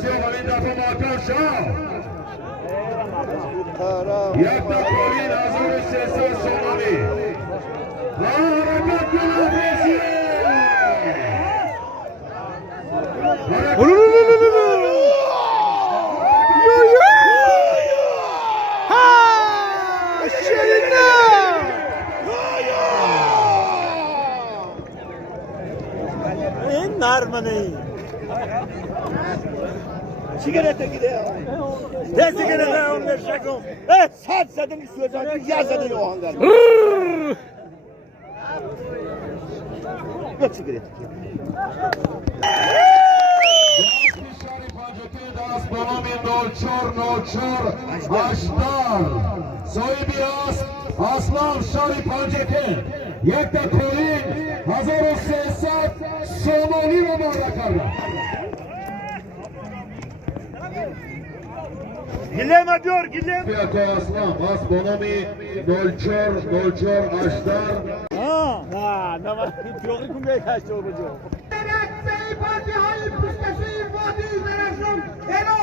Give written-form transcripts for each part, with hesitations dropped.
افراسیاب این دفعه ماکان شاه یک تا پولین 1300 سومانی حرکت کن افراسیاب نرمنی سیگارت گیره ده سیگارت اون نشکم صد زدن سوزن یا زدن آهنگر به سیگارت دست به نام 0404 اشتر صاحبی است اسلام شاری پنجکه یک تا کلین 1300 سومانی رو مارا کرده گله مدور گله بیاکو اسلام است به نام 0404 اشتر نه من پیوغی کن بیایی کشته رو بجا سه پارتی های پوستشی وادی زرشون اینو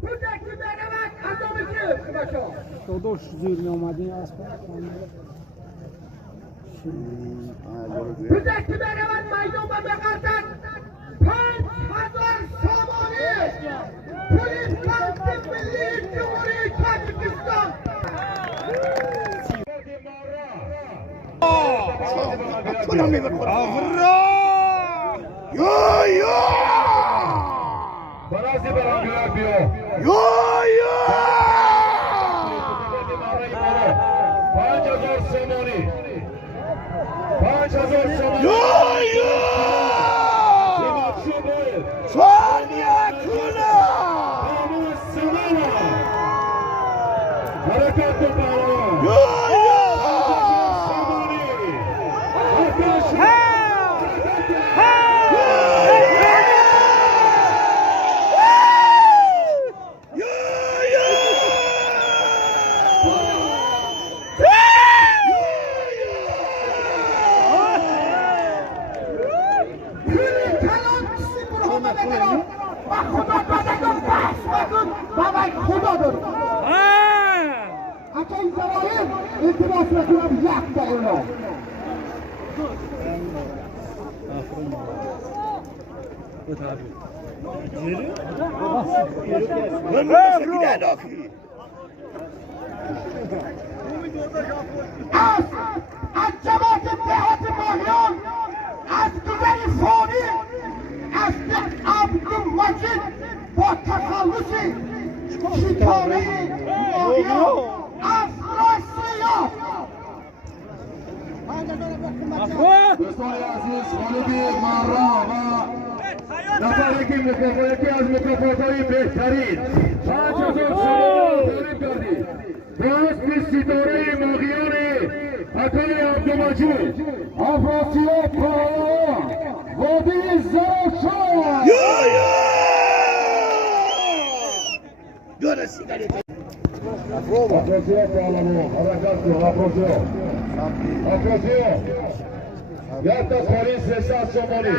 پوزکی بنامد اندامی که باشو داداش زیر نامدی اسب پوزکی بنامد میدون به بقرتن 5000 سامانی پولیس بانک ملی جمهوری تاجیکستان برازی برانگیار بیو 5000 سومانی 5000 سومانی ثانیه کنه حرکت کن پهلوان خدا دارم اگه این زمانه التماس بکنم یک دقیقه از جماعت دهات ماهیان از گذر فانی از عبدالمجید با تخلصی ستاره ماهیان افراسیاب دوستان عزیز خالدی مارا و نفر یکی از مکافات‌های بهترین 5000 سومانی تعریف کردید راست به ستاره ماهیان اکای عبدالمجید افراسیاب پهلوان وادی زرافشان افراسیاب پهلوان حرکت کن افراسیاب یک تا کلین 300 سومانی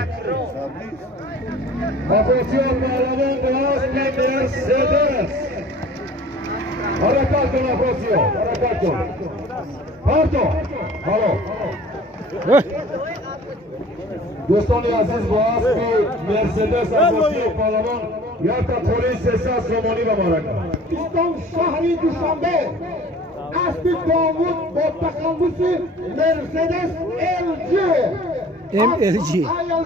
افراسیاب پهلوان به اسب مرسدس حرکت کن افراسیاب حرکت کن پارتو حالا دوستان عزیز با اسب مرسدس افراسیاب پهلوان یک تا کلین 300 سومانی به مارکه دوستان شهری دوشنبه اسب داوود با تخلص مرسدس MLG ILG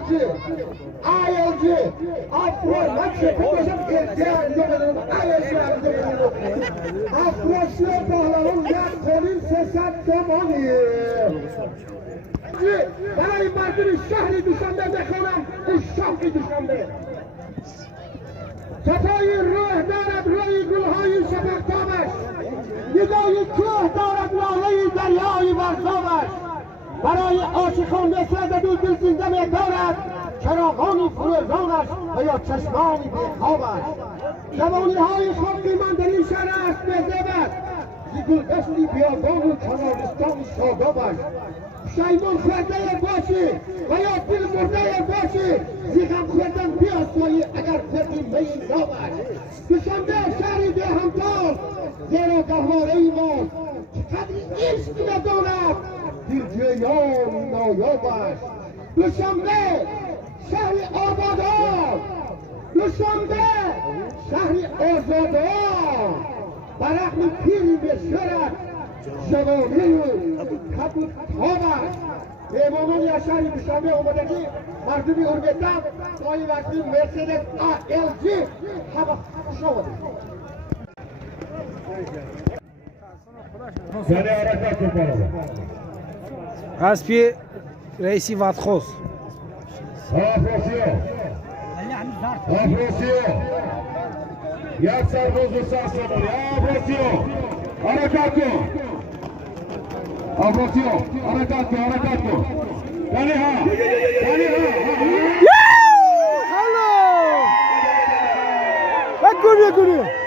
افراسیاب پهلوان یک کلین 300 سومانی برای مردم شهر دوشنبه بخونم شهر دوشنبه صفای روح دارد روی گلهای شفقتابش نگاه کوه دارد ناله دریای ورزابش برای عاشقان نصرت دو دلسوزنده دارد چراغانی فروزانش و یا چشمانی بیخوابش جوانی های خاکی من در این شهر است بزبد زیگلدشتی بیابان و کنارستان شادابش شیمان خورده باشی و یا دل مرده باشی زیغم خوردن بیاسایی اگر خوردی این دامش دوشنبه شهری به همتاز زیرا گهواره ماست قدر عشق ندارد دل جویان نایابش دوشنبه شهر آبادان دوشنبه شهر آزادان برحم پیری بشورد جوانی کبود تابست مهمانان یا شهری دوشنبه آمادگی مردمی هرمتن سای وقتی مرسدس ALG همه خوش آمده Seni harekat yapalım. Kaspi reisi Vatxoz. Afrosiyo. Afrosiyo. Yak sarbozu sarsılır. Afrosiyo. Harekat yok. Afrosiyo. Harekat yok. Harekat yok. Kaliha. Kaliha. Hello! Bak görüyor.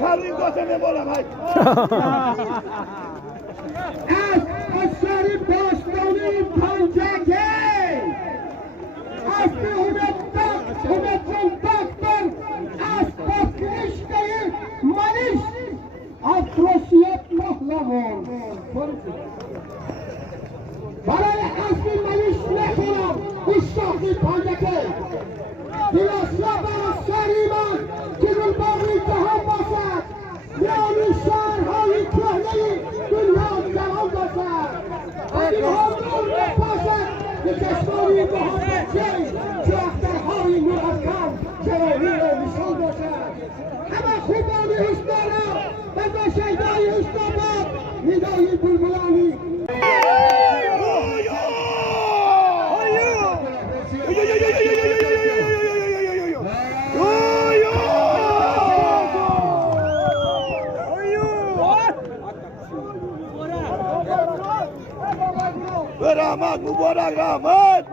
شهری گفتم بولم های از شهر باستانی پنجگه از همتون دکتر از پاکنشته منیش افراسیت محلمون برای اصلی منیش نخورم این شهری پنجگه دیلاسیا برای شهری من که باقی جهان باشد میانی شهرهای کهنه دنیا جهان باشد اینها نور باشد به چشمانی محمدچه که اخترهای محکم جواهی را نشان باشد همه خوبانی هشدارم و با شیدای هشدارم ندای بلبلانی رحمت مبارک رحمت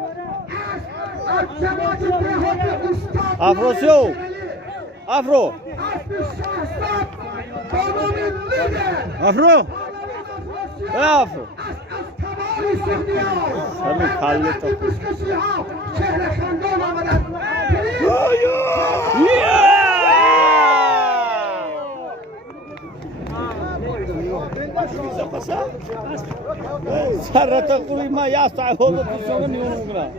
Afrosio. Afro. Afro. Afro. همین خاله تو. سرت خوبی ما یا صاحب تو سوگن نیونم